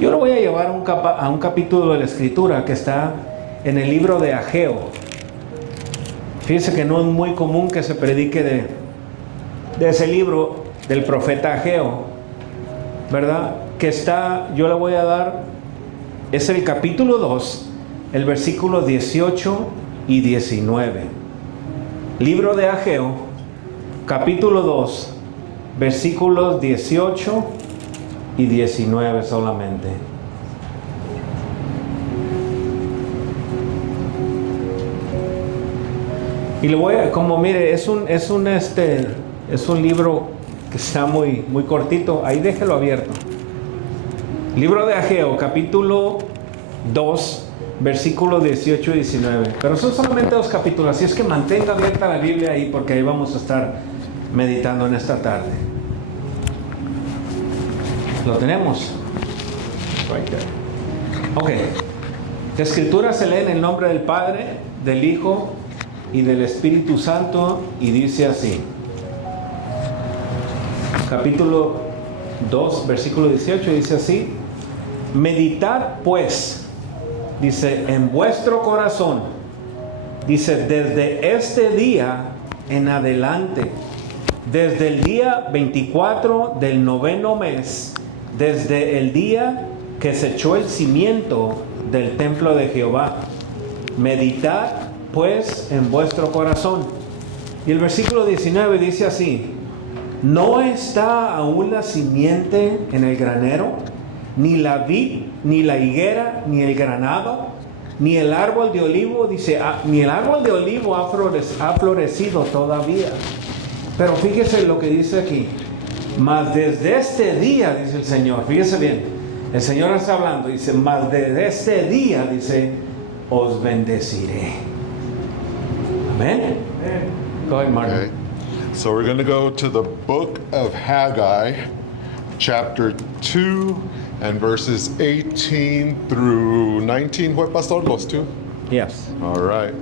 Yo lo voy a llevar a un capítulo de la Escritura que está en el libro de Ageo. Fíjense que no es muy común que se predique de ese libro del profeta Ageo, ¿verdad? Que está, yo le voy a dar, es el capítulo 2, el versículo 18 y 19. Libro de Ageo, capítulo 2, versículos 18 y 19 solamente. Y le voy a, como mire, es un libro que está muy cortito. Ahí déjelo abierto. Libro de Ageo, capítulo 2, versículos 18 y 19. Pero son solamente 2 capítulos, así es que mantenga abierta la Biblia ahí, porque ahí vamos a estar meditando en esta tarde. ¿Lo tenemos? Ok. La Escritura se lee en el nombre del Padre, del Hijo y del Espíritu Santo, y dice así. Capítulo 2, versículo 18, dice así: meditad pues, dice, en vuestro corazón, dice, desde este día en adelante, desde el día 24 del 9º mes, desde el día que se echó el cimiento del templo de Jehová. Meditad pues en vuestro corazón. Y el versículo 19 dice así: ¿no está aún la simiente en el granero, ni la vid, ni la higuera, ni el granado, ni el árbol de olivo? Dice, ni el árbol de olivo ha florecido todavía. Pero fíjese lo que dice aquí: mas desde este día, dice el Señor, fíjese bien, el Señor está hablando, dice, mas desde este día, dice, os bendeciré. Amén. Go ahead, Martin. Okay. So we're going to go to the book of Haggai, chapter 2, and verses 18 through 19. What, Pastor? Los two? Yes. All right.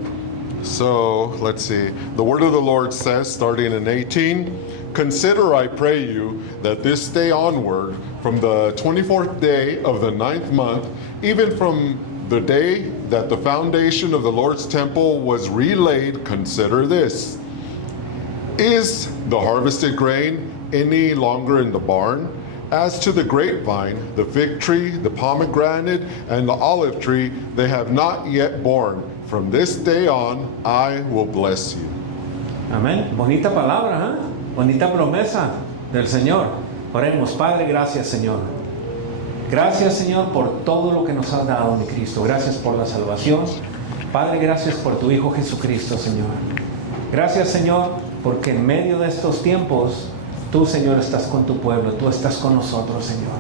So let's see. The word of the Lord says, starting in 18, consider, I pray you, that this day onward, from the 24th day of the 9th month, even from the day that the foundation of the Lord's temple was relaid, consider this. Is the harvested grain any longer in the barn? As to the grapevine, the fig tree, the pomegranate, and the olive tree, they have not yet borne. From this day on, I will bless you. Amén. Bonita palabra, ¿eh? Bonita promesa del Señor. Oremos. Padre, gracias, Señor. Gracias, Señor, por todo lo que nos has dado, mi Cristo. Gracias por la salvación. Padre, gracias por tu Hijo Jesucristo, Señor. Gracias, Señor, porque en medio de estos tiempos, tú, Señor, estás con tu pueblo. Tú estás con nosotros, Señor.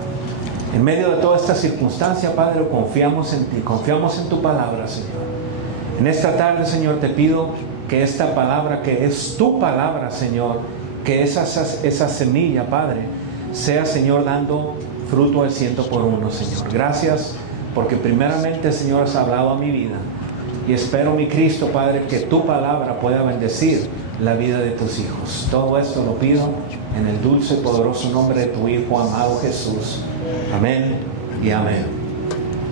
En medio de toda esta circunstancia, Padre, confiamos en ti. Confiamos en tu palabra, Señor. En esta tarde, Señor, te pido que esta palabra, que es tu palabra, Señor, que esa semilla, Padre, sea, Señor, dando fruto al 100%, Señor. Gracias, porque primeramente, Señor, has hablado a mi vida. Y espero, mi Cristo, Padre, que tu palabra pueda bendecir la vida de tus hijos. Todo esto lo pido en el dulce y poderoso nombre de tu Hijo amado Jesús. Amén y amén.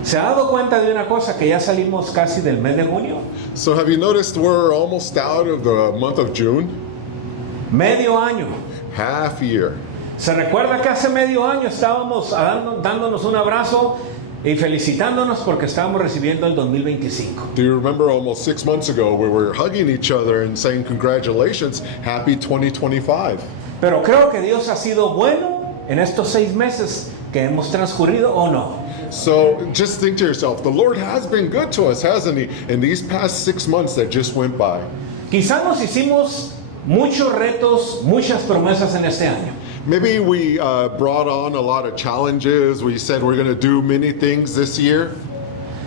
¿Se ha dado cuenta de una cosa? Que ya salimos casi del mes de junio. So have you noticed we're almost out of the month of June? Medio año. Half year. ¿Se recuerda que hace medio año estábamos dándonos un abrazo y felicitándonos porque estábamos recibiendo el 2025? Do you remember almost 6 months ago we were hugging each other and saying congratulations, happy 2025? Pero creo que Dios ha sido bueno en estos 6 meses que hemos transcurrido, ¿o no? So just think to yourself, the Lord has been good to us, hasn't He? In these past 6 months that just went by. Quizás nos hicimos muchos retos, muchas promesas en este año. Maybe we brought on a lot of challenges. We said we're going to do many things this year.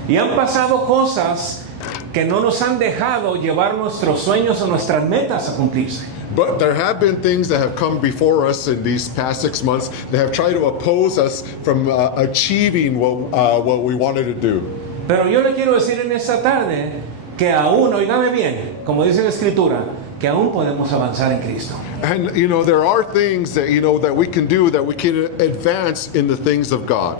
Y han pasado cosas que no nos han dejado llevar nuestros sueños o nuestras metas a cumplirse. But there have been things that have come before us in these past 6 months that have tried to oppose us from achieving what we wanted to do. Pero yo le quiero decir en esta tarde que aún, oígame bien, como dice la Escritura, que aún podemos avanzar en Cristo. And you know, there are things that that we can do, that we can advance in the things of God.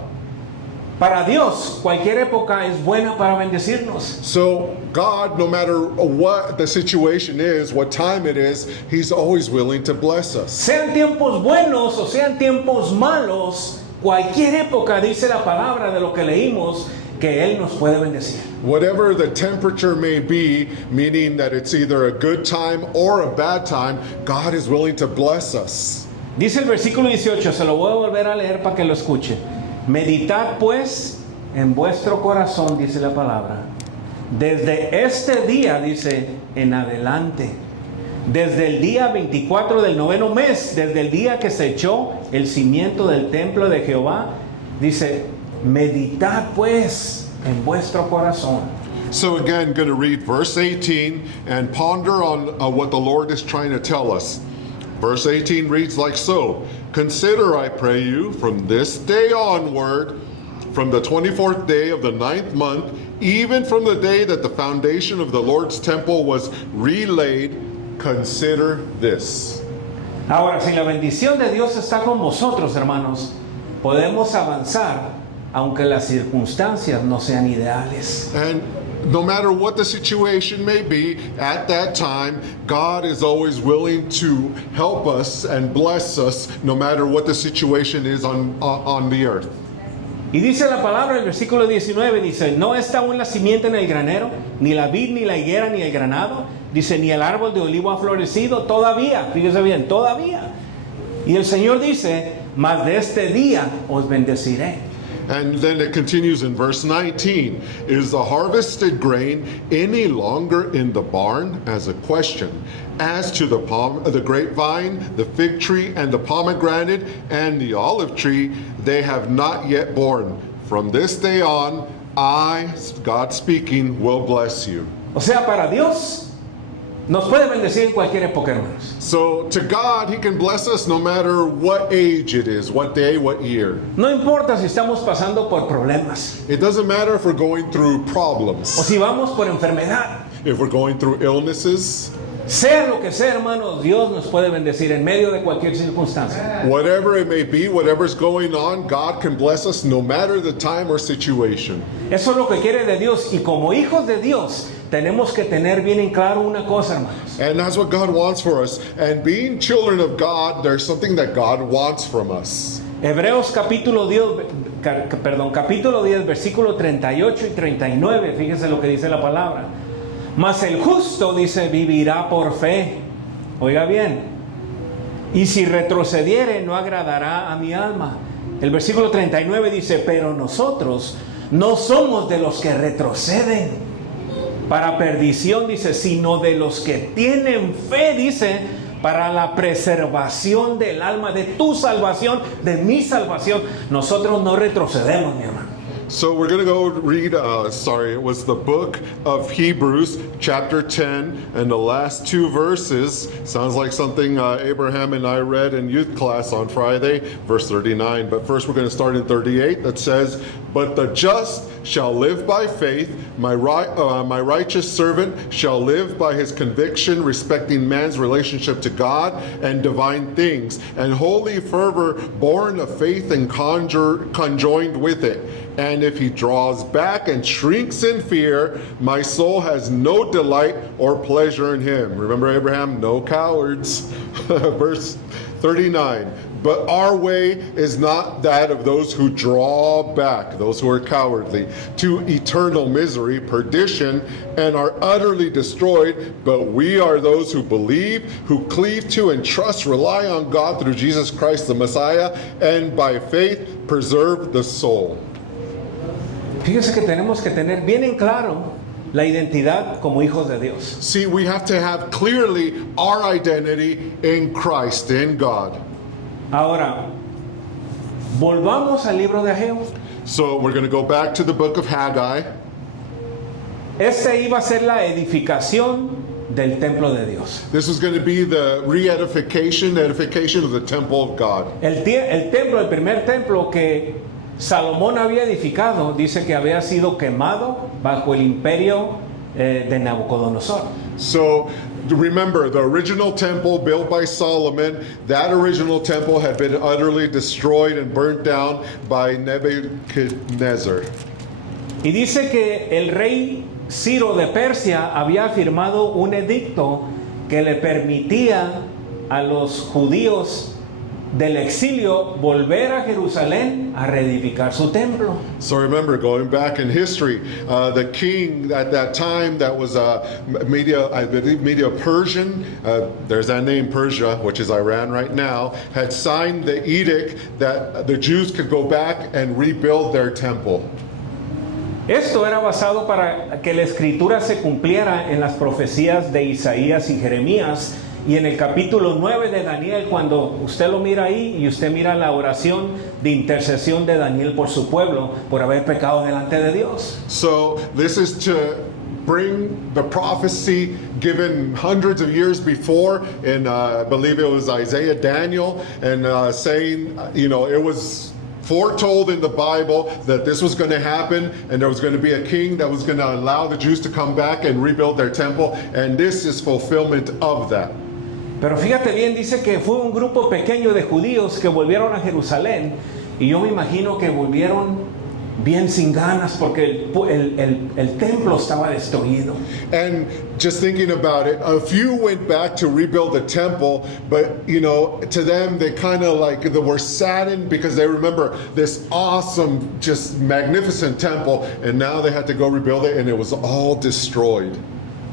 Para Dios, cualquier época es buena para bendecirnos. So God, no matter what the situation is, what time it is, He's always willing to bless us. Sean tiempos buenos o sean tiempos malos, cualquier época, dice la palabra de lo que leímos, que Él nos puede bendecir. Whatever the temperature may be, meaning that it's either a good time or a bad time, God is willing to bless us. Dice el versículo 18, se lo voy a volver a leer para que lo escuche. Meditad pues en vuestro corazón, dice la palabra, desde este día, dice, en adelante, desde el día 24 del noveno mes, desde el día que se echó el cimiento del templo de Jehová, dice, meditad pues en vuestro corazón. So again, going to read verse 18 and ponder on what the Lord is trying to tell us. Verse 18 reads like so: Consider, I pray you, from this day onward, from the 24th day of the 9th month, even from the day that the foundation of the Lord's temple was relaid, consider this. Ahora, si la bendición de Dios está con vosotros, hermanos, podemos avanzar aunque las circunstancias no sean ideales. And no matter what the situation may be at that time, God is always willing to help us and bless us no matter what the situation is on the earth. Y dice la palabra, el versículo 19, dice, no está aún la simiente en el granero, ni la vid, ni la higuera, ni el granado, dice, ni el árbol de olivo ha florecido todavía, fíjese bien, todavía. Y el Señor dice, mas de este día os bendeciré. And then it continues in verse 19. Is the harvested grain any longer in the barn? As a question. As to the grapevine, the fig tree, and the pomegranate, and the olive tree, they have not yet borne. From this day on, I, God speaking, will bless you. O sea, para Dios nos puede bendecir en cualquier época, hermanos. So to God, He can bless us no matter what age it is, what day, what year. No importa si estamos pasando por problemas It doesn't matter if we're going through o problems, si vamos por enfermedad. if we're going through illnesses, Sea lo que sea, hermanos, Dios nos puede bendecir en medio de cualquier circunstancia. whatever it may be, whatever's going on, God can bless us no matter the time or situation. Eso es lo que quiere de Dios. Y como hijos de Dios, tenemos que tener bien en claro una cosa, hermanos. And that's what God wants for us. And being children of God, there's something that God wants from us. Hebreos capítulo 10, versículo 38 y 39, fíjense lo que dice la palabra. Mas el justo, dice, vivirá por fe. Oiga bien. Y si retrocediere, no agradará a mi alma. El versículo 39 dice, pero nosotros no somos de los que retroceden para perdición, dice, sino de los que tienen fe, dice, para la preservación del alma, de tu salvación, de mi salvación. Nosotros no retrocedemos, mi hermano. So we're going to go read, it was the book of Hebrews, chapter 10, and the last two verses. Sounds like something Abraham and I read in youth class on Friday, verse 39. But first we're going to start in 38 that says, But the just shall live by faith, my righteous servant shall live by his conviction respecting man's relationship to God and divine things, and holy fervor born of faith and conjoined with it. And if he draws back and shrinks in fear, my soul has no delight or pleasure in him. Remember Abraham, no cowards. Verse 39. But our way is not that of those who draw back, those who are cowardly, to eternal misery, perdition, and are utterly destroyed. But we are those who believe, who cleave to and trust, rely on God through Jesus Christ the Messiah, and by faith preserve the soul. Fíjese que tenemos que tener bien en claro la identidad como hijos de Dios. See, we have to have clearly our identity in Christ, in God. Ahora, volvamos al libro de Ageo. So we're going to go back to the book of Haggai. Esta iba a ser la edificación del templo de Dios. This is going to be the edification of the temple of God. El primer templo que Salomón había edificado, dice que había sido quemado bajo el imperio de Nabucodonosor. So Remember, the original temple built by Solomon, that original temple had been utterly destroyed and burnt down by Nebuchadnezzar. Y dice que el rey Ciro de Persia había firmado un edicto que le permitía a los judíos del exilio volver a Jerusalén a reedificar su templo. So remember, going back in history, the king at that time that was I believe Media Persian, there's that name Persia, which is Iran right now, had signed the edict that the Jews could go back and rebuild their temple. Esto era basado para que la escritura se cumpliera en las profecías de Isaías y Jeremías y en el capítulo 9 de Daniel, cuando usted lo mira ahí y usted mira la oración de intercesión de Daniel por su pueblo por haber pecado delante de Dios. So this is to bring the prophecy given hundreds of years before in I believe it was Isaiah, Daniel, and saying, it was foretold in the Bible that this was going to happen and there was going to be a king that was going to allow the Jews to come back and rebuild their temple, and this is fulfillment of that. Pero fíjate bien, dice que fue un grupo pequeño de judíos que volvieron a Jerusalén, y yo me imagino que volvieron bien sin ganas porque el templo estaba destruido. And just thinking about it, a few went back to rebuild the temple, but to them they kind of they were saddened because they remember this awesome, just magnificent temple, and now they had to go rebuild it and it was all destroyed.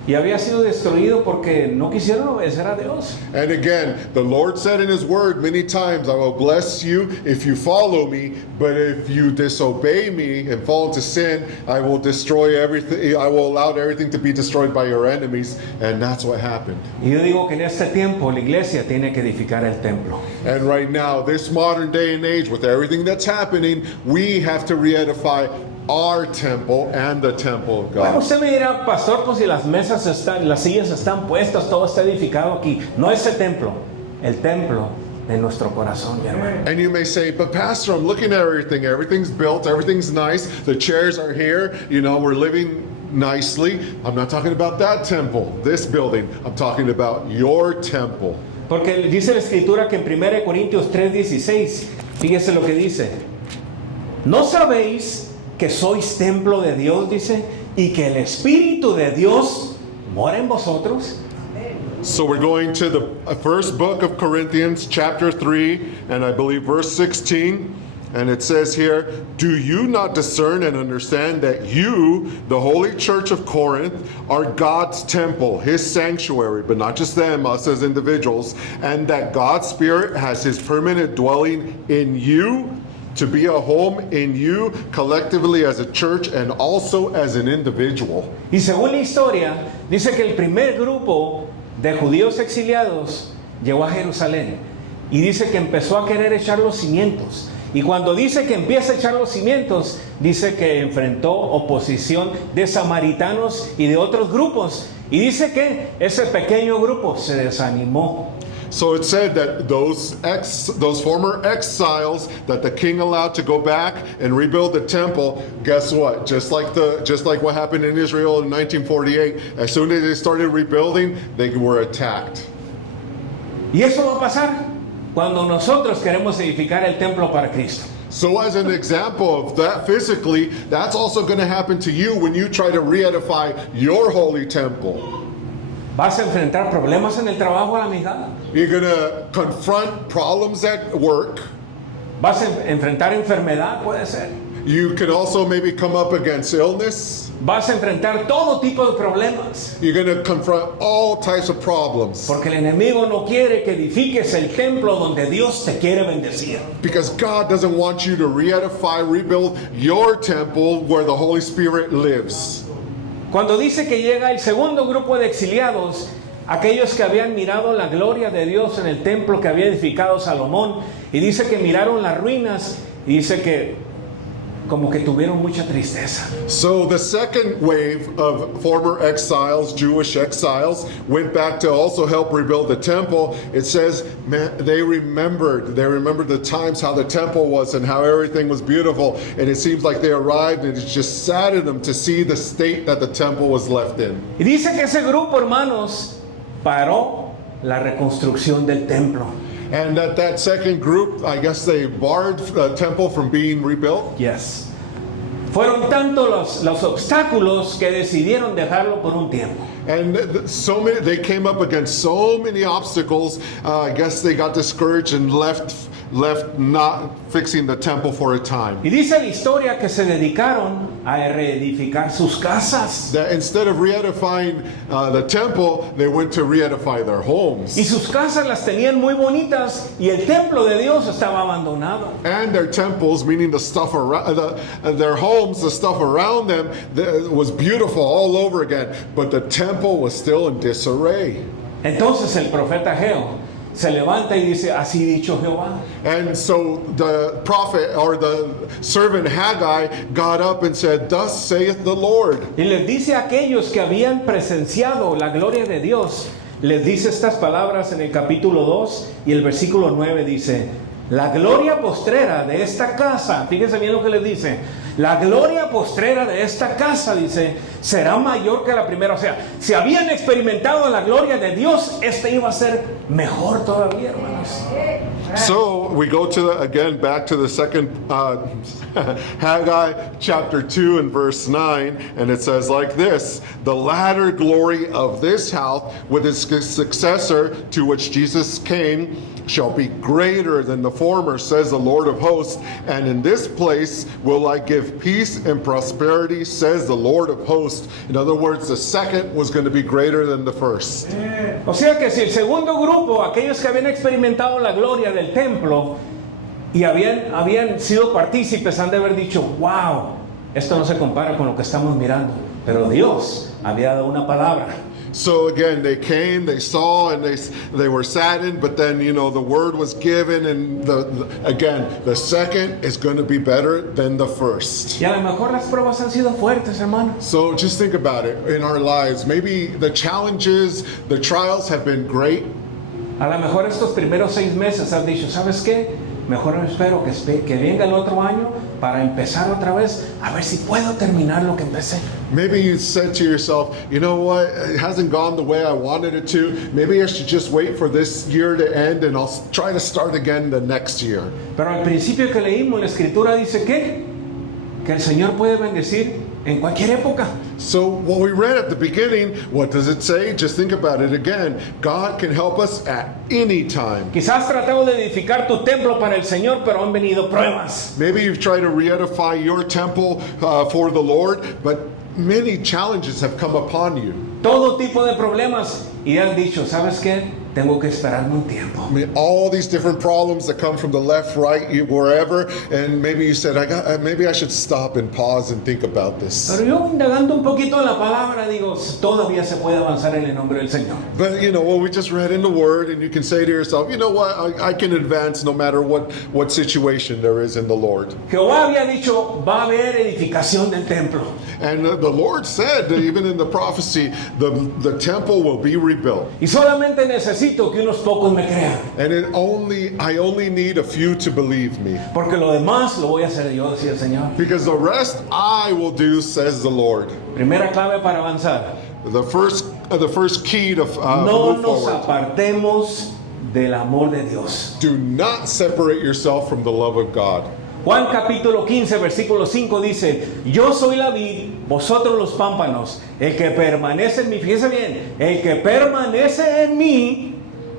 Y había sido destruido porque no quisieron obedecer a Dios. And again, the Lord said in His Word many times, I will bless you if you follow me, but if you disobey me and fall into sin, I will destroy everything. I will allow everything to be destroyed by your enemies. And that's what happened. Y yo digo que en este tiempo la iglesia tiene que edificar el templo. And right now, this modern day and age, with everything that's happening, we have to re-edify our temple and the temple of Bueno, God. usted me dirá, pastor, pues si las mesas están, las sillas están puestas, todo está edificado aquí. No es el templo de nuestro corazón, mi hermano. And you may say, but Pastor, I'm looking at everything. Everything's built, everything's nice. The chairs are here. We're living nicely. I'm not talking about that temple, this building. I'm talking about your temple. Porque dice la escritura que en 1 Corintios 3:16, fíjese lo que dice. ¿No sabéis que sois templo de Dios, dice, y que el Espíritu de Dios mora en vosotros? So we're going to the first book of Corinthians, chapter 3, and I believe verse 16. And it says here, do you not discern and understand that you, the holy church of Corinth, are God's temple, His sanctuary, but not just them, us as individuals, and that God's Spirit has His permanent dwelling in you? To be a home in you collectively as a church and also as an individual. Y según la historia, dice que el primer grupo de judíos exiliados llegó a Jerusalén y dice que empezó a querer echar los cimientos. Y cuando dice que empieza a echar los cimientos, dice que enfrentó oposición de samaritanos y de otros grupos. Y dice que ese pequeño grupo se desanimó. So it said that those former exiles that the king allowed to go back and rebuild the temple, guess what? Just like what happened in Israel in 1948, as soon as they started rebuilding, they were attacked. Y eso va a pasar cuando nosotros queremos edificar el templo para Cristo. So as an example of that physically, that's also going to happen to you when you try to re-edify your holy temple. Vas a enfrentar problemas en el trabajo a la mitad. You're going to confront problems at work. Vas a enfrentar enfermedad, puede ser. You could also maybe come up against illness. Vas a enfrentar todo tipo de problemas. You're going to confront all types of problems. Porque el enemigo no quiere que edifiques el templo donde Dios te quiere bendecir. Because God doesn't want you to re-edify, rebuild your temple where the Holy Spirit lives. Cuando dice que llega el segundo grupo de exiliados, aquellos que habían mirado la gloria de Dios en el templo que había edificado Salomón, y dice que miraron las ruinas, y dice que como que tuvieron mucha tristeza. So the second wave of former exiles, Jewish exiles, went back to also help rebuild the temple. It says, man, they remembered the times how the temple was and how everything was beautiful. And it seems like they arrived and it just saddened them to see the state that the temple was left in. Y dice que ese grupo, hermanos, paró la reconstrucción del templo. And that second group, I guess they barred the temple from being rebuilt. Yes. Fueron tantos los obstáculos que decidieron dejarlo por un tiempo. And so many, they came up against so many obstacles. I guess they got discouraged and left not fixing the temple for a time. Y dice la historia que se dedicaron a reedificar sus casas. That instead of re-edifying the temple, they went to re-edify their homes. Y sus casas las tenían muy bonitas y el templo de Dios estaba abandonado. And their temples, meaning the stuff around their homes, the stuff around them, was beautiful all over again. But the temple was still in disarray. Entonces el profeta Ageo se levanta y dice, así dicho Jehová. And so the prophet or the servant Haggai got up and said, "Thus saith the Lord." Y les dice a aquellos que habían presenciado la gloria de Dios, les dice estas palabras en el capítulo 2 y el versículo 9 dice, la gloria postrera de esta casa, fíjense bien lo que les dice, la gloria postrera de esta casa, dice, será mayor que la primera. O sea, si habían experimentado la gloria de Dios, esta iba a ser mejor todavía, hermanos. So we go to back to the second Haggai chapter 2 and verse 9, and it says like this: the latter glory of this house with its successor to which Jesus came shall be greater than the former, says the Lord of hosts, and in this place will I give peace and prosperity, says the Lord of hosts. In other words, the second was going to be greater than the first. O sea que si el segundo grupo, aquellos que habían experimentado la gloria del templo y habían sido partícipes, han de haber dicho, wow, esto no se compara con lo que estamos mirando, pero Dios había dado una palabra. So again, they came, they saw, and they were saddened, but then, the word was given, and the second is going to be better than the first. Y a lo mejor las pruebas han sido fuertes, hermano. So just think about it in our lives. Maybe the challenges, the trials have been great. A lo mejor estos primeros 6 meses has dicho, ¿sabes qué? Mejor me espero que venga el otro año para empezar otra vez, a ver si puedo terminar lo que empecé. Maybe you said to yourself, you know what, it hasn't gone the way I wanted it to. Maybe I should just wait for this year to end and I'll try to start again the next year. Pero al principio que leímos, la escritura dice que el Señor puede bendecir en cualquier época. So what we read at the beginning, what does it say? Just think about it again. God can help us at any time. Quizás tratado de edificar tu templo para el Señor, pero han venido pruebas. Maybe you've tried to re-edify your temple for the Lord, but many challenges have come upon you. Todo tipo de problemas y has dicho, ¿sabes qué? Tengo que esperarme un tiempo. I mean, all these different problems that come from the left, right, wherever, and maybe you said, maybe I should stop and pause and think about this. Pero yo indagando un poquito en la palabra digo, todavía se puede avanzar en el nombre del Señor. But well, we just read in the Word, and you can say to yourself, you know what, I can advance no matter what situation there is in the Lord. Jehová había dicho, va a haber edificación del templo. And the Lord said, even in the prophecy, the temple will be rebuilt. Y solamente necesito que unos pocos me crean. And I only need a few to believe me. Porque lo demás lo voy a hacer yo, decía el Señor. Because the rest I will do, says the Lord. Primera clave para avanzar. The first key to No move nos forward. apartemos del amor de Dios. Do not separate yourself from the love of God. Juan capítulo 15, versículo 5 dice, yo soy la vid, vosotros los pámpanos, el que permanece en mí, fíjese bien, el que permanece en mí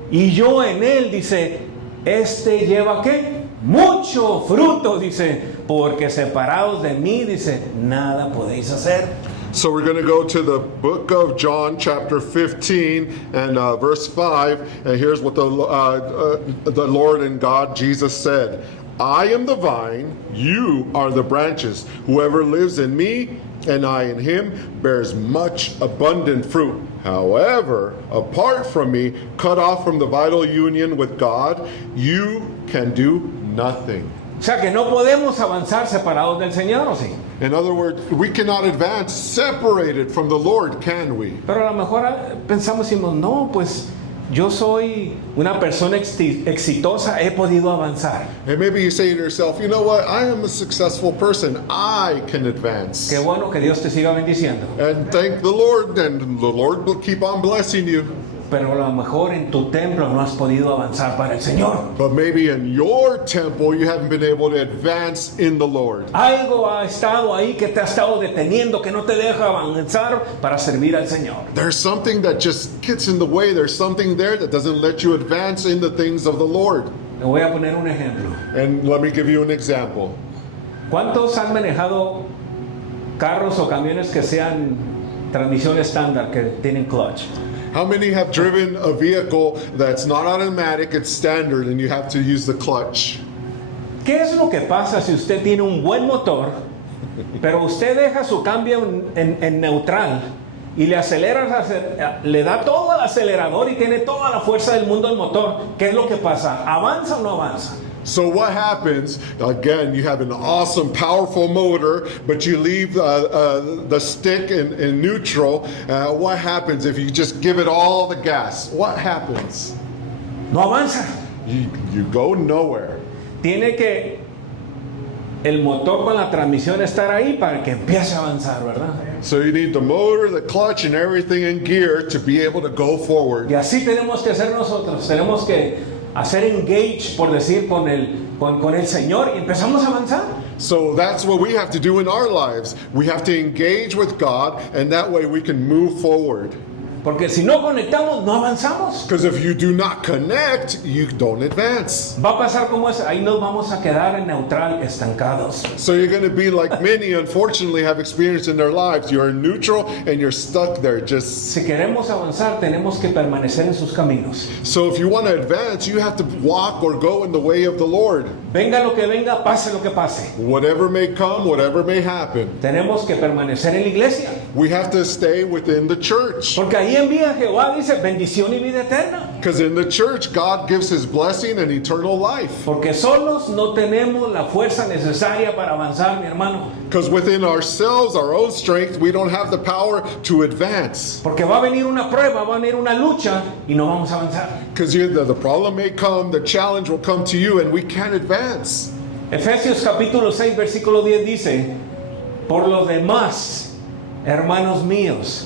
y yo en él, dice, este lleva ¿qué? Mucho fruto, dice, porque separados de mí, dice, nada podéis hacer. So we're going to go to the book of John, chapter 15, and verse 5, and here's what the Lord and God, Jesus said. I am the vine, you are the branches. Whoever lives in me and I in him bears much abundant fruit. However, apart from me, cut off from the vital union with God, you can do nothing. O sea que no podemos avanzar separados del Señor, ¿o sí? In other words, we cannot advance separated from the Lord, can we? Pero a lo mejor pensamos y decimos, no, pues yo soy una persona exitosa, he podido avanzar. And maybe you say to yourself, you know what, I am a successful person, I can advance. Qué bueno, que Dios te siga bendiciendo. And thank the Lord, and the Lord will keep on blessing you. pero a lo mejor en tu templo no has podido avanzar para el Señor. But maybe in your temple you haven't been able to advance in the Lord. Algo ha estado ahí que te ha estado deteniendo, que no te deja avanzar para servir al Señor. There's something that just gets in the way. There's something there that doesn't let you advance in the things of the Lord. Le voy a poner un ejemplo. And let me give you an example. ¿Cuántos han manejado carros o camiones que sean transmisión estándar, que tienen clutch? How many have driven a vehicle that's not automatic, it's standard, and you have to use the clutch? ¿Qué es lo que pasa si usted tiene un buen motor, pero usted deja su cambio en neutral y le acelera, le da todo al acelerador y tiene toda la fuerza del mundo al motor? ¿Qué es lo que pasa? ¿Avanza o no avanza? So what happens, again, you have an awesome, powerful motor, but you leave the stick in neutral. What happens if you just give it all the gas? What happens? No avanza. You go nowhere. Tiene que el motor con la transmisión estar ahí para que empiece a avanzar, ¿verdad? So you need the motor, the clutch, and everything in gear to be able to go forward. Y así tenemos que hacer nosotros. Tenemos que hacer engage, por decir, con el Señor, y empezamos a avanzar. So that's what we have to do in our lives. We have to engage with God, and that way we can move forward. Porque si no conectamos, no avanzamos. Because if you do not connect, you don't advance. Va a pasar como es, ahí nos vamos a quedar en neutral, estancados. So you're going to be like many, unfortunately, have experienced in their lives. You're in neutral and you're stuck there. Just Si queremos avanzar, tenemos que permanecer en sus caminos. so if you want to advance, you have to walk or go in the way of the Lord. Venga lo que venga, pase lo que pase. Whatever may come, whatever may happen, Tenemos que permanecer en la iglesia. we have to stay within the church. Porque ahí envía Jehová, dice, bendición y vida eterna. Because in the church, God gives His blessing and eternal life. Porque solos no tenemos la fuerza necesaria para avanzar, mi hermano. Because within ourselves, our own strength, we don't have the power to advance. Porque va a venir una prueba, va a venir una lucha y no vamos a avanzar. Because the problem may come, the challenge will come to you, and we can't advance. Efesios capítulo 6, versículo 10 dice: por lo demás, hermanos míos,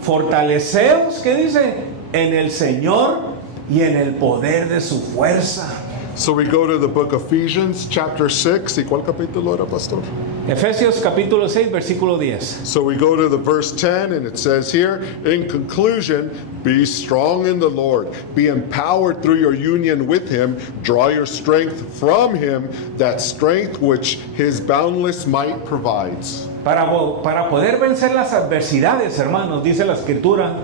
fortaleceos, ¿qué dice? En el Señor y en el poder de su fuerza. So we go to the book of Ephesians, chapter 6. ¿Y cuál capítulo era, pastor? Efesios capítulo 6, versículo 10. So we go to the verse 10, and it says here, in conclusion, be strong in the Lord. Be empowered through your union with Him. Draw your strength from Him, that strength which His boundless might provides. Para poder vencer las adversidades, hermanos, dice la Escritura,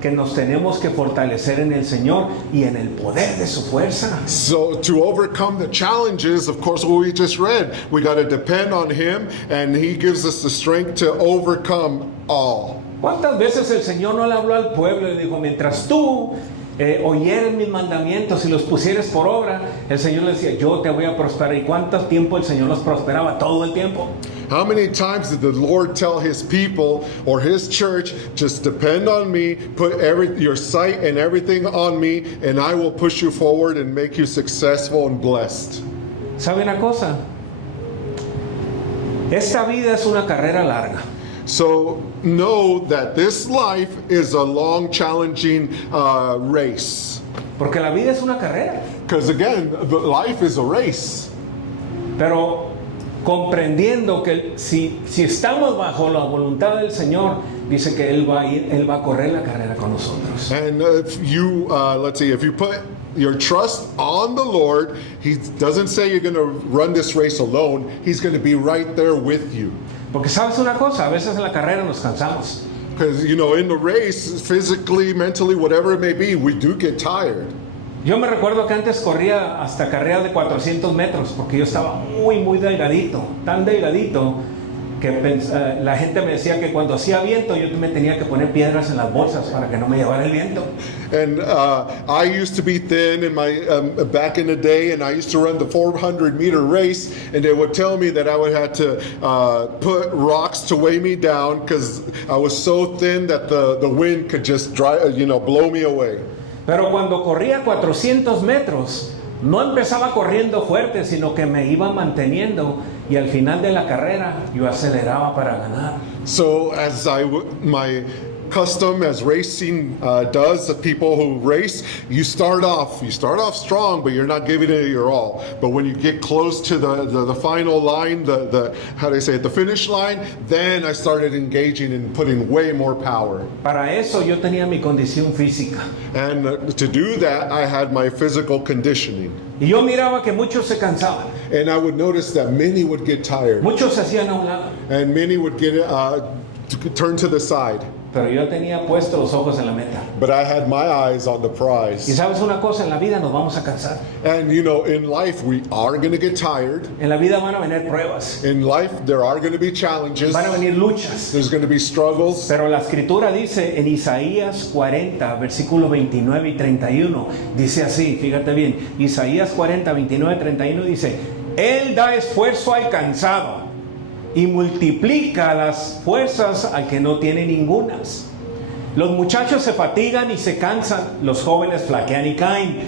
que nos tenemos que fortalecer en el Señor y en el poder de su fuerza. So to overcome the challenges, of course, what we just read, we got to depend on Him, and He gives us the strength to overcome all. ¿Cuántas veces el Señor no le habló al pueblo y dijo, mientras tú oyeres mis mandamientos y los pusieres por obra, el Señor le decía, yo te voy a prosperar? ¿Y cuánto tiempo el Señor los prosperaba? Todo el tiempo. How many times did the Lord tell His people or His church, just depend on me, put your sight and everything on me, and I will push you forward and make you successful and blessed? ¿Sabe una cosa? Esta vida es una carrera larga. So know that this life is a long, challenging race. Porque la vida es una carrera. Because again, the life is a race. Pero comprendiendo que si estamos bajo la voluntad del Señor, dice que Él va a correr la carrera con nosotros. And if you, if you put your trust on the Lord, He doesn't say you're going to run this race alone. He's going to be right there with you. Porque sabes una cosa, a veces en la carrera nos cansamos. Because, in the race, physically, mentally, whatever it may be, we do get tired. Yo me recuerdo que antes corría hasta carreras de 400 metros porque yo estaba muy delgadito, tan delgadito que la gente me decía que cuando hacía viento yo me tenía que poner piedras en las bolsas para que no me llevara el viento. And I used to be thin in my back in the day, and I used to run the 400-meter race, and they would tell me that I would have to put rocks to weigh me down because I was so thin that the wind could just blow me away. Pero cuando corría 400 metros, no empezaba corriendo fuerte, sino que me iba manteniendo y al final de la carrera yo aceleraba para ganar. So as custom as racing does. The people who race, you start off strong, but you're not giving it your all. But when you get close to the final line, the how do I say it, the finish line, then I started engaging and putting way more power. Para eso yo tenía mi condición física. And to do that, I had my physical conditioning. Y yo miraba que muchos se cansaban, And I would notice that many would get tired, muchos se hacían a un lado, and many would get turn to the side. pero yo tenía puestos los ojos en la meta. But I had my eyes on the Y prize. sabes una cosa, en la vida nos vamos a cansar. And you know, in life, we are going to get tired. En la vida van a venir pruebas, In life, there are going to be challenges. van a venir luchas. There's going to be struggles. Pero la escritura dice en Isaías 40, versículos 29 y 31, dice así, fíjate bien, Isaías 40, 29 y 31 dice, Él da esfuerzo al cansado y multiplica las fuerzas al que no tiene ningunas. Los muchachos se fatigan y se cansan, los jóvenes flaquean y caen.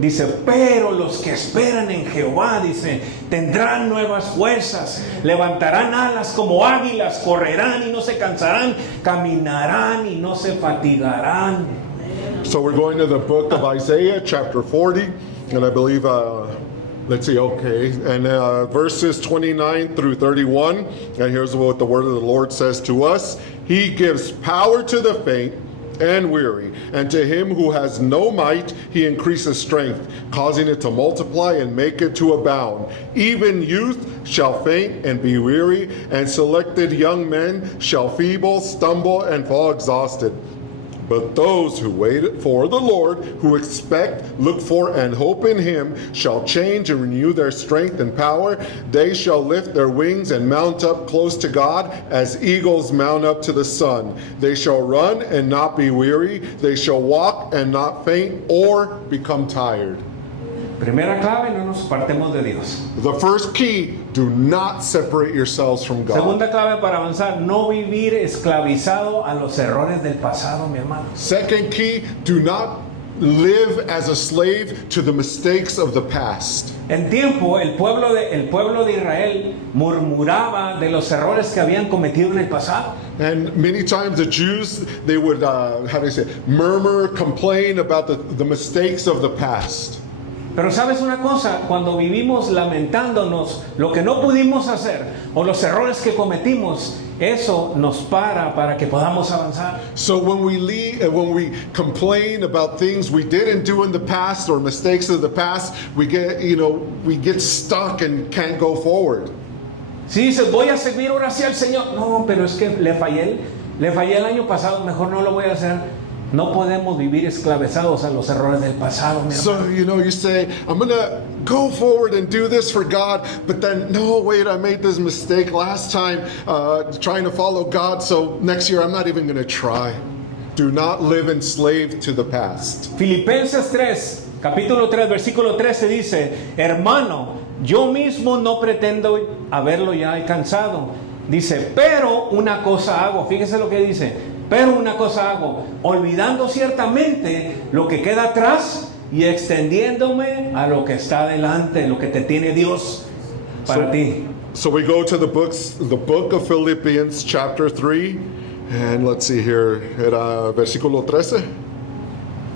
Dice, pero los que esperan en Jehová, dice, tendrán nuevas fuerzas, levantarán alas como águilas, correrán y no se cansarán, caminarán y no se fatigarán. So we're going to the book of Isaiah, chapter 40, and I believe, let's see, okay, and verses 29 through 31, and here's what the word of the Lord says to us. He gives power to the faint and weary, and to him who has no might, he increases strength, causing it to multiply and make it to abound. Even youth shall faint and be weary, and selected young men shall feeble, stumble, and fall exhausted. But those who wait for the Lord, who expect, look for, and hope in him, shall change and renew their strength and power. They shall lift their wings and mount up close to God, as eagles mount up to the sun. They shall run and not be weary. They shall walk and not faint or become tired. Primera clave, no nos apartemos de Dios. The first key, do not separate yourselves from God. Segunda clave para avanzar, no vivir esclavizado a los errores del pasado, mi hermano. Second key, do not live as a slave to the mistakes of the past. En tiempo, el pueblo de Israel murmuraba de los errores que habían cometido en el pasado. And many times the Jews, they would, murmur, complain about the mistakes of the past. Pero sabes una cosa, cuando vivimos lamentándonos lo que no pudimos hacer o los errores que cometimos, eso nos para que podamos avanzar. So when we complain about things we didn't do in the past or mistakes of the past, we get stuck and can't go forward. Si dices, voy a servir ahora sí al Señor, no, pero es que le fallé el año pasado, mejor no lo voy a hacer. No podemos vivir esclavizados a los errores del pasado, mi hermano. So, you say, I'm going to go forward and do this for God, but then, no, wait, I made this mistake last time trying to follow God, so next year I'm not even going to try. Do not live enslaved to the past. Filipenses 3, capítulo 3, versículo 13 dice, hermano, yo mismo no pretendo haberlo ya alcanzado. Dice, pero una cosa hago, fíjese lo que dice, pero una cosa hago, olvidando ciertamente lo que queda atrás y extendiéndome a lo que está adelante, lo que te tiene Dios para ti. So we go to the book of Philippians chapter 3, and let's see here, era versículo 13.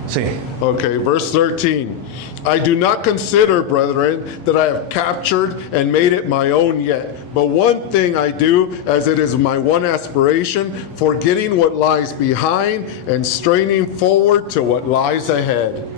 Sí. Okay, verse 13. I do not consider, brethren, that I have captured and made it my own yet. But one thing I do, as it is my one aspiration, forgetting what lies behind and straining forward to what lies ahead.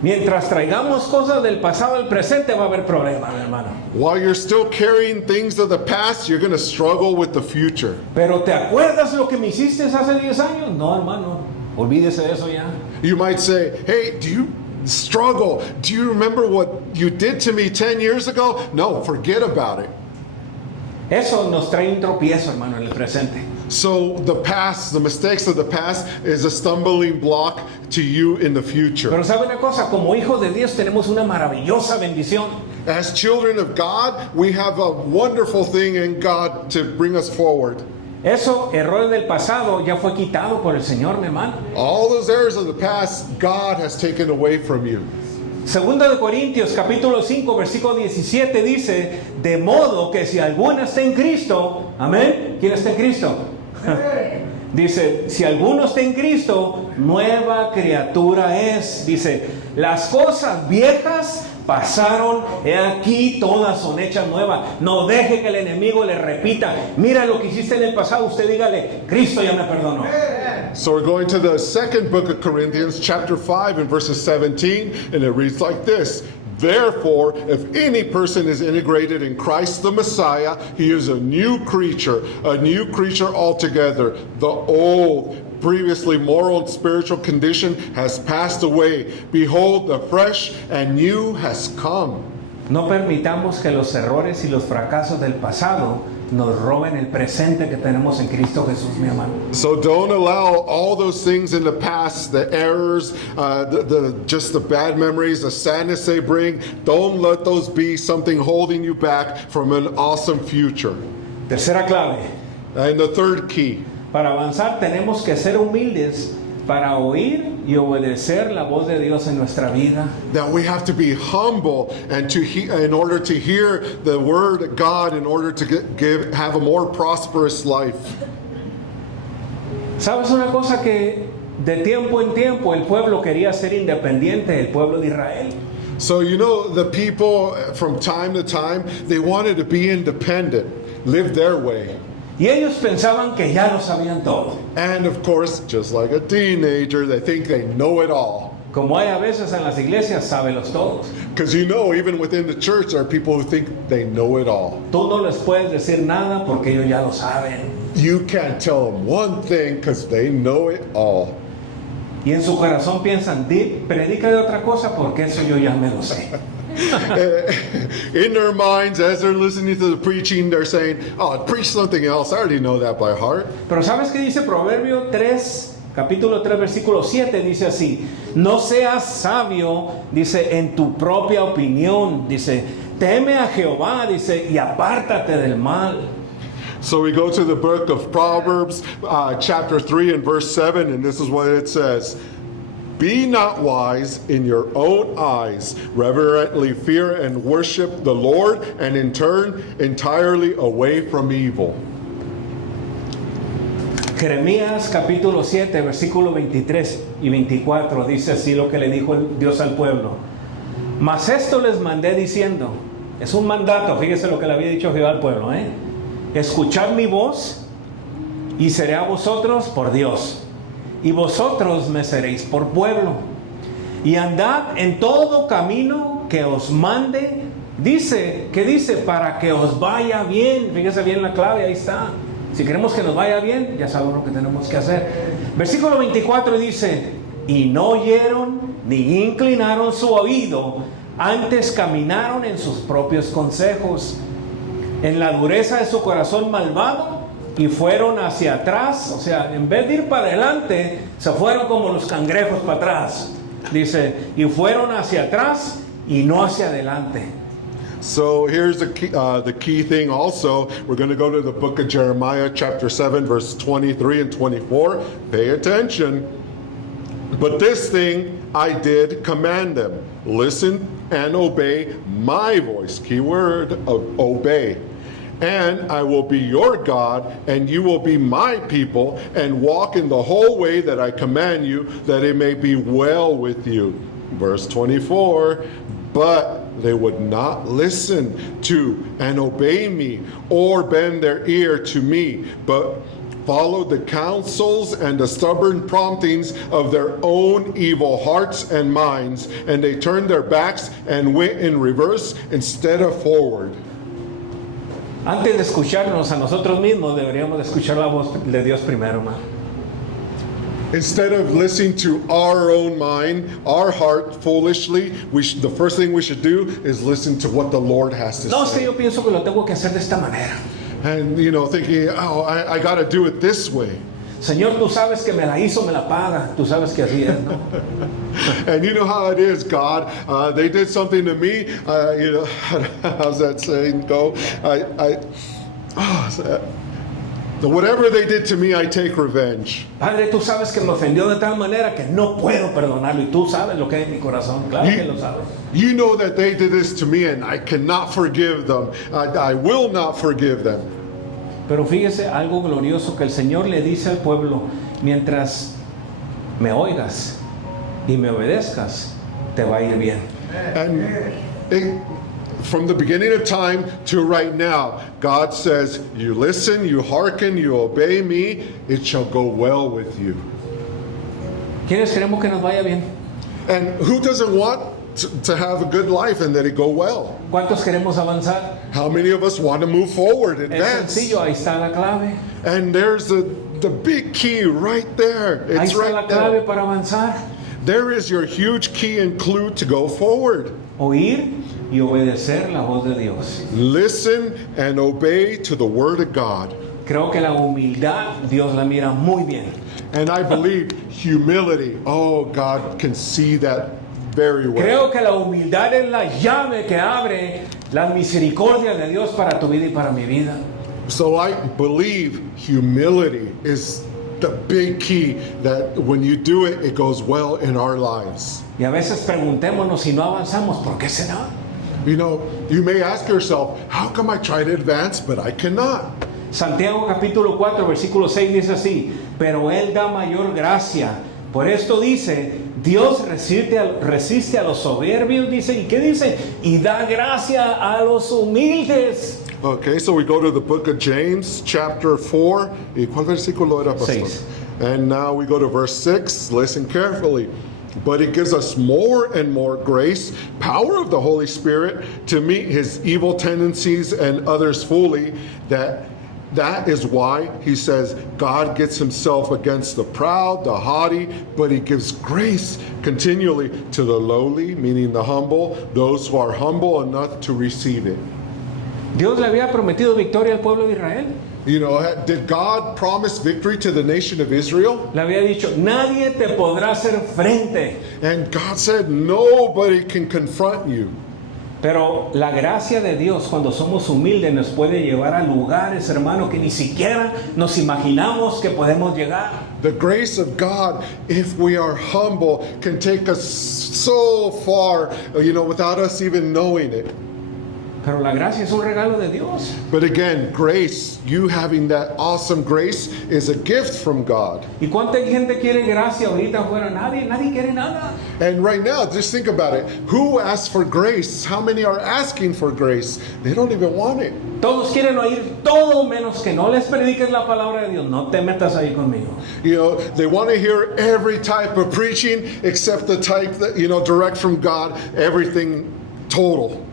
Mientras traigamos cosas del pasado al presente va a haber problemas, mi hermano. While you're still carrying things of the past, you're going to struggle with the future. Pero ¿te acuerdas lo que me hiciste hace 10 años? No, hermano, olvídese de eso ya. You might say, hey, do you struggle? Do you remember what you did to me 10 years ago? No, forget about it. Eso nos trae un tropiezo, hermano, en el presente. So the past, the mistakes of the past is a stumbling block to you in the future. Pero sabe una cosa, como hijos de Dios tenemos una maravillosa bendición. As children of God, we have a wonderful thing in God to bring us forward. Eso, errores del pasado, ya fue quitado por el Señor, mi hermano. All those errors of the past, God has taken away from you. Segunda de Corintios, capítulo 5, versículo 17 dice, de modo que si alguno está en Cristo, amén, ¿quién está en Cristo? Dice, si alguno está en Cristo, nueva criatura es. Dice, las cosas viejas pasaron, he aquí todas son hechas nuevas. No deje que el enemigo le repita, mira lo que hiciste en el pasado. Usted dígale, Cristo ya me perdonó. So we're going to the second book of Corinthians, chapter 5 and verses 17, and it reads like this. Therefore, if any person is integrated in Christ the Messiah, he is a new creature altogether. The old, previously moral and spiritual condition has passed away. Behold, the fresh and new has come. No permitamos que los errores y los fracasos del pasado nos roben el presente que tenemos en Cristo Jesús, mi hermano. So don't allow all those things in the past, the errors, just the bad memories, the sadness they bring. Don't let those be something holding you back from an awesome future. Tercera clave. And the third key. Para avanzar tenemos que ser humildes para oír y obedecer la voz de Dios en nuestra vida. That we have to be humble and in order to hear the word of God, in order to have a more prosperous life. ¿Sabes una cosa? Que de tiempo en tiempo el pueblo quería ser independiente, el pueblo de Israel. So you know, the people from time to time, they wanted to be independent, live their way. Y ellos pensaban que ya lo sabían todo. And of course, just like a teenager, they think they know it all. Como hay a veces en las iglesias, sábelos todos. Because you know, even within the church, there are people who think they know it all. Tú no les puedes decir nada porque ellos ya lo saben. You can't tell them one thing because they know it all. Y en su corazón piensan, predica de otra cosa porque eso yo ya me lo sé. In their minds, as they're listening to the preaching, they're saying, oh, preach something else. I already know that by heart. Pero ¿sabes qué dice Proverbio 3, capítulo 3, versículo 7? Dice así, no seas sabio, dice, en tu propia opinión. Dice, teme a Jehová, dice, y apártate del mal. So we go to the book of Proverbs, chapter 3 and verse 7, and this is what it says. Be not wise in your own eyes. Reverently fear and worship the Lord, and in turn entirely away from evil. Jeremías capítulo 7, versículo 23 y 24 dice así lo que le dijo Dios al pueblo. Mas esto les mandé diciendo, es un mandato, fíjese lo que le había dicho Jehová al pueblo, escuchad mi voz y seré a vosotros por Dios. Y vosotros me seréis por pueblo. Y andad en todo camino que os mande. Dice, ¿qué dice? Para que os vaya bien. Fíjese bien la clave, ahí está. Si queremos que nos vaya bien, ya sabemos lo que tenemos que hacer. Versículo 24 dice, y no oyeron ni inclinaron su oído, antes caminaron en sus propios consejos, en la dureza de su corazón malvado, y fueron hacia atrás. O sea, en vez de ir para adelante, se fueron como los cangrejos para atrás. Dice, y fueron hacia atrás y no hacia adelante. So here's the key thing also. We're going to go to the book of Jeremiah, chapter 7, verse 23 and 24. Pay attention. But this thing I did command them. Listen and obey my voice. Key word, obey. And I will be your God, and you will be my people, and walk in the whole way that I command you, that it may be well with you. Verse 24, but they would not listen to and obey me, or bend their ear to me, but followed the counsels and the stubborn promptings of their own evil hearts and minds, and they turned their backs and went in reverse instead of forward. Antes de escucharnos a nosotros mismos, deberíamos de escuchar la voz de Dios primero, hermano. Instead of listening to our own mind, our heart foolishly, the first thing we should do is listen to what the Lord has to No, es que say. yo pienso que lo tengo que hacer de esta manera. And, thinking, oh, I got to do it this way. Señor, tú sabes que me la hizo, me la paga. Tú sabes que así es, ¿no? And you know how it is, God. They did something to me. How's that saying go? Whatever they did to me, I take revenge. Padre, tú sabes que me ofendió de tal manera que no puedo perdonarlo. Y tú sabes lo que hay en mi corazón. Claro que lo sabes. You know that they did this to me, and I cannot forgive them. I will not forgive them. Pero fíjese algo glorioso que el Señor le dice al pueblo: mientras me oigas y me obedezcas, te va a ir bien. And from the beginning of time to right now, God says, you listen, you hearken, you obey me, it shall go well with you. ¿Quiénes queremos que nos vaya bien? And who doesn't want to have a good life and that it go well? ¿Cuántos queremos avanzar? How many of us want to move forward, Es advance? sencillo, ahí está la clave. And there's the big key right there. Ahí It's está la right clave there. para avanzar. There is your huge key and clue to go forward. Oír y obedecer la voz de Dios. Listen and obey to the word of God. Creo que la humildad Dios la mira muy bien. And I believe humility, oh, God can see that very well. Creo que la humildad es la llave que abre la misericordia de Dios para tu vida y para mi vida. So I believe humility is the big key that when you do it, it goes well in our lives. Y a veces preguntémonos si no avanzamos, ¿por qué será? You know, you may ask yourself, how come I try to advance, but I cannot? Santiago capítulo 4, versículo 6 dice así: pero Él da mayor gracia. Por esto dice, Dios resiste a los soberbios, dice, ¿y qué dice? Y da gracia a los humildes. Okay, so we go to the book of James, chapter 4. ¿Y cuál versículo era, pastor? 6. And now we go to verse 6. Listen carefully. But it gives us more and more grace, power of the Holy Spirit to meet his evil tendencies and others fully. That is why he says God gets himself against the proud, the haughty, but he gives grace continually to the lowly, meaning the humble, those who are humble enough to receive it. Dios le había prometido victoria al pueblo de Israel. You know, did God promise victory to the nation of Israel? Le había dicho, nadie te podrá hacer frente. And God said, nobody can confront you. Pero la gracia de Dios, cuando somos humildes, nos puede llevar a lugares, hermano, que ni siquiera nos imaginamos que podemos llegar. The grace of God, if we are humble, can take us so far, you know, without us even knowing it. Pero la gracia es un regalo de Dios. But again, grace, you having that awesome grace, is a gift from God. ¿Y cuánta gente quiere gracia ahorita afuera? Nadie quiere nada. And right now, just think about it. Who asks for grace? How many are asking for grace? They don't even want it. Todos quieren oír todo menos que no les prediques la palabra de Dios. No te metas ahí conmigo. You know, they want to hear every type of preaching except the type that, you know, direct from God, everything total.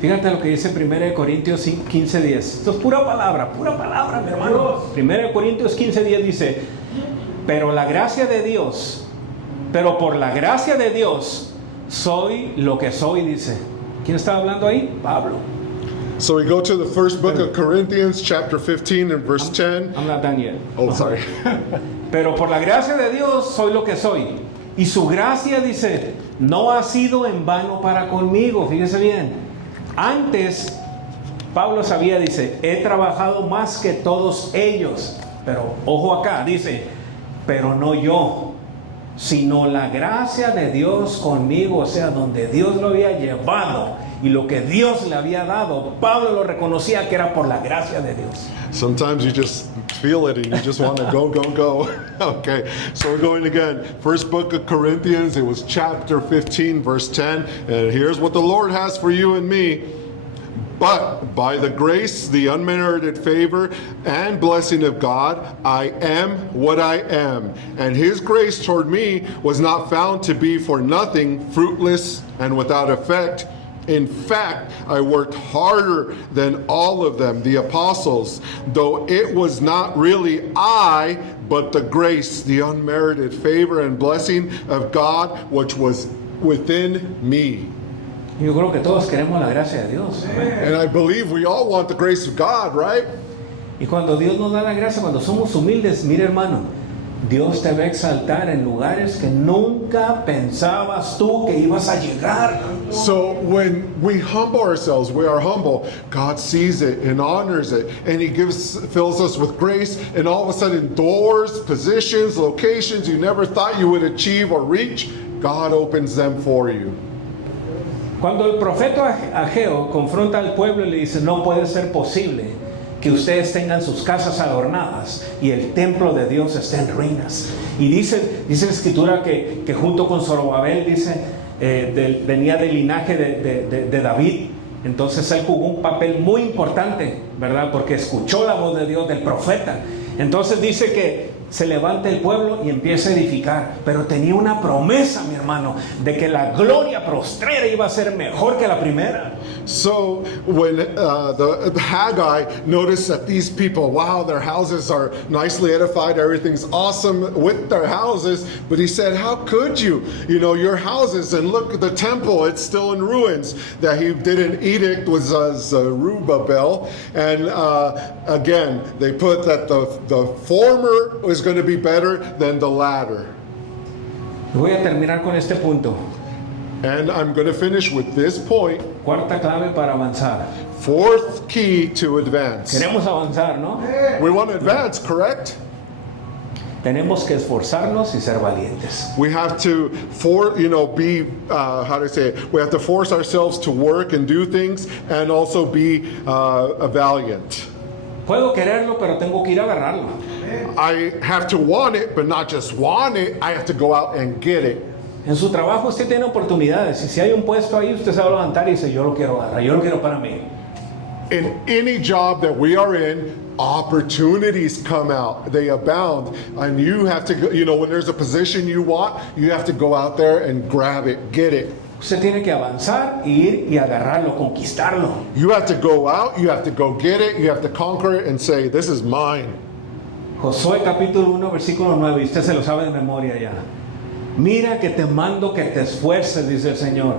Fíjate lo que dice 1 Corintios 15:10. Esto es pura palabra, mi hermano. 1 Corintios 15:10 dice, pero por la gracia de Dios, soy lo que soy, dice. ¿Quién está hablando ahí? Pablo. So we go to the first book of Corinthians, chapter 15 and verse 10. I'm not done yet. Oh, sorry. Pero por la gracia de Dios soy lo que soy. Y su gracia, dice, no ha sido en vano para conmigo. Fíjese bien. Antes, Pablo sabía, dice, he trabajado más que todos ellos. Pero ojo acá, dice, pero no yo, sino la gracia de Dios conmigo. O sea, donde Dios lo había llevado y lo que Dios le había dado, Pablo lo reconocía que era por la gracia de Dios. Sometimes you just feel it and you just want to go. Okay, so we're going again. First book of Corinthians, it was chapter 15, verse 10. And here's what the Lord has for you and me. But by the grace, the unmerited favor, and blessing of God, I am what I am. And his grace toward me was not found to be for nothing, fruitless, and without effect. In fact, I worked harder than all of them, the apostles, though it was not really I, but the grace, the unmerited favor and blessing of God, which was within me. Yo creo que todos queremos la gracia de Dios. And I believe we all want the grace of God, right? Y cuando Dios nos da la gracia, cuando somos humildes, mire hermano, Dios te va a exaltar en lugares que nunca pensabas tú que ibas a llegar. So when we humble ourselves, we are humble, God sees it and honors it, and he fills us with grace, and all of a sudden doors, positions, locations you never thought you would achieve or reach, God opens them for you. Cuando el profeta Ageo confronta al pueblo y le dice, no puede ser posible que ustedes tengan sus casas adornadas y el templo de Dios esté en ruinas. Y dice la escritura que junto con Zorobabel, dice, venía del linaje de David. Entonces él jugó un papel muy importante, ¿verdad? Porque escuchó la voz de Dios, del profeta. Entonces dice que se levanta el pueblo y empieza a edificar, pero tenía una promesa, mi hermano, de que la gloria postrera iba a ser mejor que la primera. So when the Haggai noticed that these people, wow, their houses are nicely edified, everything's awesome with their houses, but he said, how could you? You know, your houses, and look at the temple, it's still in ruins. That he did an edict with Zerubbabel, and again, they put that the former was going to be better than the latter. Voy a terminar con este punto. And I'm going to finish with this point. Cuarta clave para avanzar. Fourth key to advance. Queremos avanzar, ¿no? We want to advance, correct? Tenemos que esforzarnos y ser valientes. We have to, be, how do I say it? We have to force ourselves to work and do things, and also be valiant. Puedo quererlo, pero tengo que ir a agarrarlo. I have to want it, but not just want it. I have to go out and get it. En su trabajo usted tiene oportunidades, y si hay un puesto ahí, usted se va a levantar y dice, yo lo quiero agarrar, yo lo quiero para mí. In any job that we are in, opportunities come out. They abound. And you have to go, when there's a position you want, you have to go out there and grab it, get it. Usted tiene que avanzar, ir y agarrarlo, conquistarlo. You have to go out, you have to go get it, you have to conquer it and say, this is mine. Josué capítulo 1, versículo 9, y usted se lo sabe de memoria ya. Mira que te mando que te esfuerces, dice el Señor.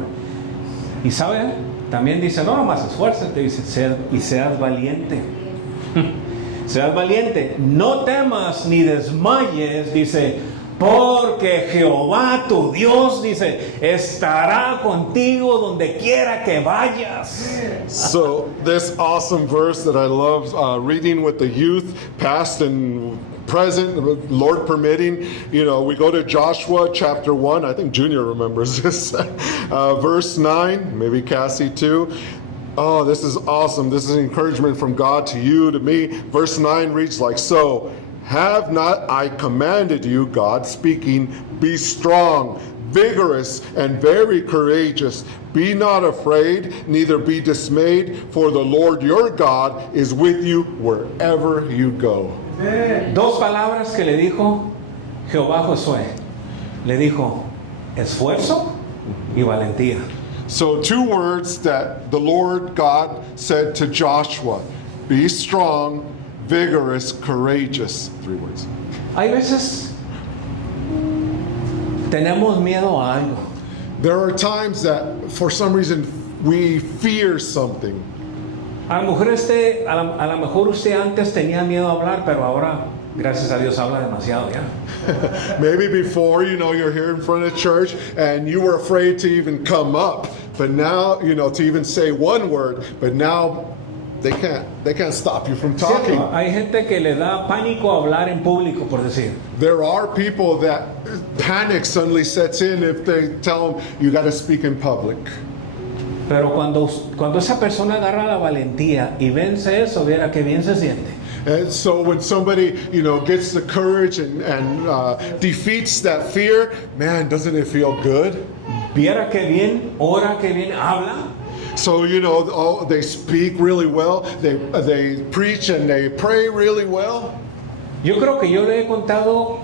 Y sabe, también dice, no nomás esfuérzate, dice, seas valiente. Seas valiente, no temas ni desmayes, dice, porque Jehová tu Dios, dice, estará contigo donde quiera que vayas. So this awesome verse that I love reading with the youth, past and present, Lord permitting, we go to Joshua chapter 1. I think Junior remembers this. Verse 9, maybe Cassie too. Oh, this is awesome. This is encouragement from God to you, to me. Verse 9 reads like so. Have not I commanded you, God speaking, be strong, vigorous, and very courageous. Be not afraid, neither be dismayed, for the Lord your God is with you wherever you go. Dos palabras que le dijo Jehová a Josué. Le dijo, esfuerzo y valentía. So 2 words that the Lord God said to Joshua. Be strong, vigorous, courageous. 3 words. Hay veces tenemos miedo a algo. There are times that for some reason we fear something. A lo mejor usted antes tenía miedo a hablar, pero ahora, gracias a Dios, habla demasiado ya. Maybe before, you're here in front of church and you were afraid to even come up. But now, to even say one word, but now they can't stop you from talking. ¿Cierto? Hay gente que le da pánico a hablar en público, por decir. There are people that panic suddenly sets in if they tell them you got to speak in public. Pero cuando esa persona agarra la valentía y vence eso, viera que bien se siente. And so when somebody, gets the courage and defeats that fear, man, doesn't it feel good? Viera que bien ora, que bien habla. So, they speak really well, they preach and they pray really well. Yo creo que yo le he contado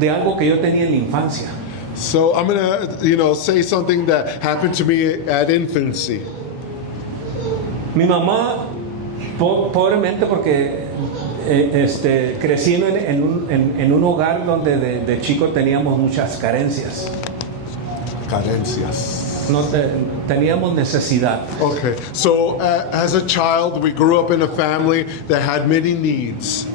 de algo que yo tenía en la infancia. So I'm going to, say something that happened to me at infancy. Mi mamá, pobremente porque crecí en un hogar donde de chico teníamos muchas carencias. Carencias. No teníamos necesidad. Okay, so as a child, we grew up in a family that had many needs.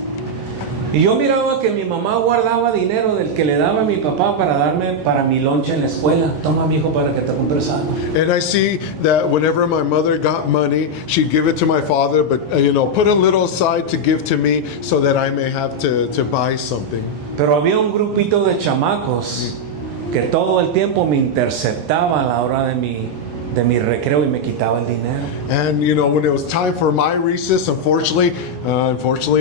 Y yo miraba que mi mamá guardaba dinero del que le daba a mi papá para darme para mi lonche en la escuela. Toma, mi hijo, para que te compres algo. And I see that whenever my mother got money, she'd give it to my father, but put a little aside to give to me so that I may have to buy something. Pero había un grupito de chamacos que todo el tiempo me interceptaba a la hora de de mi recreo y me quitaba el dinero. And you know, when it was time for my recess, unfortunately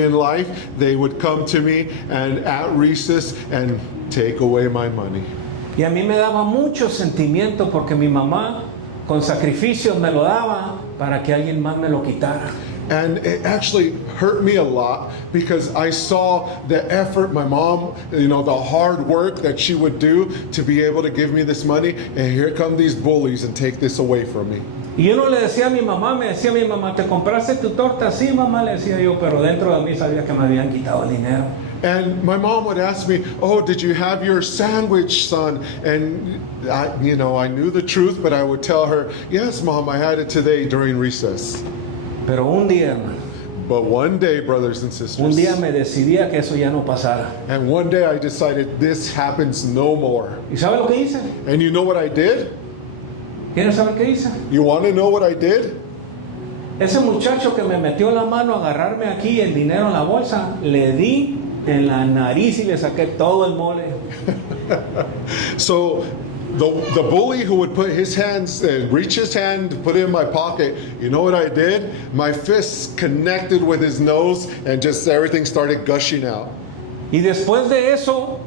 in life, they would come to me and at recess and take away my money. Y a mí me daba mucho sentimiento porque mi mamá con sacrificios me lo daba para que alguien más me lo quitara. And it actually hurt me a lot because I saw the effort my mom, you know, the hard work that she would do to be able to give me this money. And here come these bullies and take this away from me. Y yo no le decía a mi mamá, me decía a mi mamá, ¿te compraste tu torta? Sí, mamá, le decía yo, pero dentro de mí sabía que me habían quitado el dinero. And my mom would ask me, "Oh, did you have your sandwich, son?" And I knew the truth, but I would tell her, "Yes, Mom, I had it today during recess." Pero un día, hermano, But one day, brothers and un sisters, día me decidía que eso ya no pasara. and one day I decided this happens no more. ¿Y sabe lo que hice? And you know what I did? ¿Quieres saber qué hice? You want to know what I did? Ese muchacho que me metió la mano a agarrarme aquí el dinero en la bolsa, le di en la nariz y le saqué todo el mole. So the bully who would put his hands, reach his hand, put it in my pocket, you know what I did? My fists connected with his nose and just everything started gushing out. Y después de eso,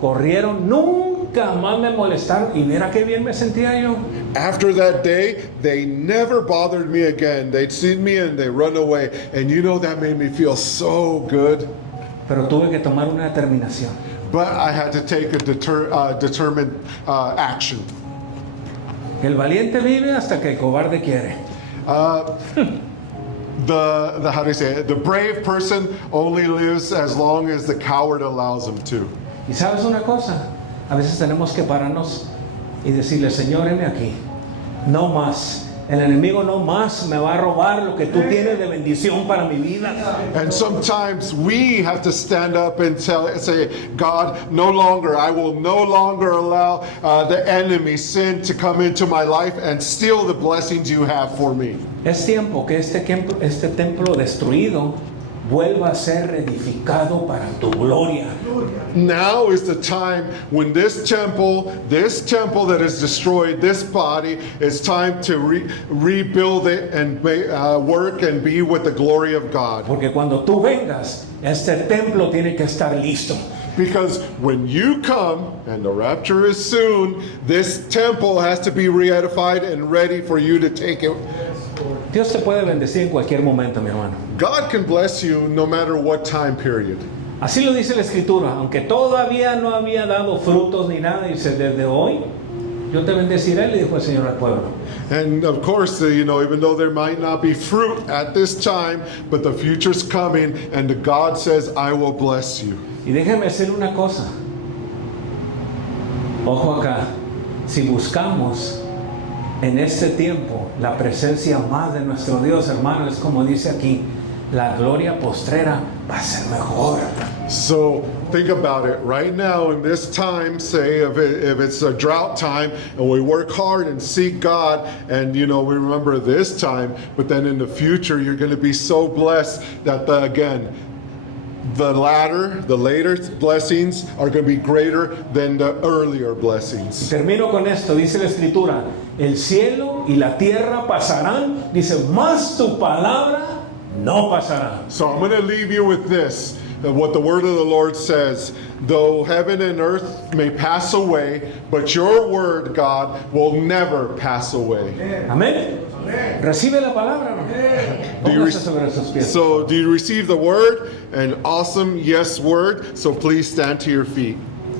corrieron, nunca más me molestaron. Y mira qué bien me sentía yo. After that day, they never bothered me again. They'd see me and they run away. And you know that made me feel so good. Pero tuve que tomar una determinación. But I had to take a determined action. El valiente vive hasta que el cobarde quiere. The how do you say it? The brave person only lives as long as the coward allows him to. Y sabes una cosa, a veces tenemos que pararnos y decirle, Señor, heme aquí, no más. El enemigo no más me va a robar lo que tú tienes de bendición para mi vida. And sometimes we have to stand up and say, God, no longer, I will no longer allow the enemy, sin, to come into my life and steal the blessings you have for me. Es tiempo que este templo destruido vuelva a ser reedificado para tu gloria. Now is the time when this temple that is destroyed, this body, it's time to rebuild it and work and be with the glory of God. Porque cuando tú vengas, este templo tiene que estar listo. Because when you come, and the rapture is soon, this temple has to be re-edified and ready for you to take it. Dios te puede bendecir en cualquier momento, mi hermano. God can bless you no matter what time period. Así lo dice la Escritura, aunque todavía no había dado frutos ni nada, dice, desde hoy yo te bendeciré, le dijo el Señor al pueblo. And of course, even though there might not be fruit at this time, but the future's coming, and God says, I will bless you. Y déjeme decir una cosa. Ojo acá, si buscamos en este tiempo la presencia más de nuestro Dios, hermano, es como dice aquí, la gloria postrera va a ser mejor. So think about it. Right now in this time, say if it's a drought time and we work hard and seek God and we remember this time, but then in the future you're going to be so blessed that the later blessings are going to be greater than the earlier blessings. Termino con esto, dice la Escritura, el cielo y la tierra pasarán, dice, mas tu palabra no pasará. So I'm going to leave you with this, what the word of the Lord says. Though heaven and earth may pass away, but your word, God, will never pass away. Amén. Recibe la palabra, ¿no? Póngase sobre sus pies. So do you receive the word? An awesome yes word. So please stand to your feet.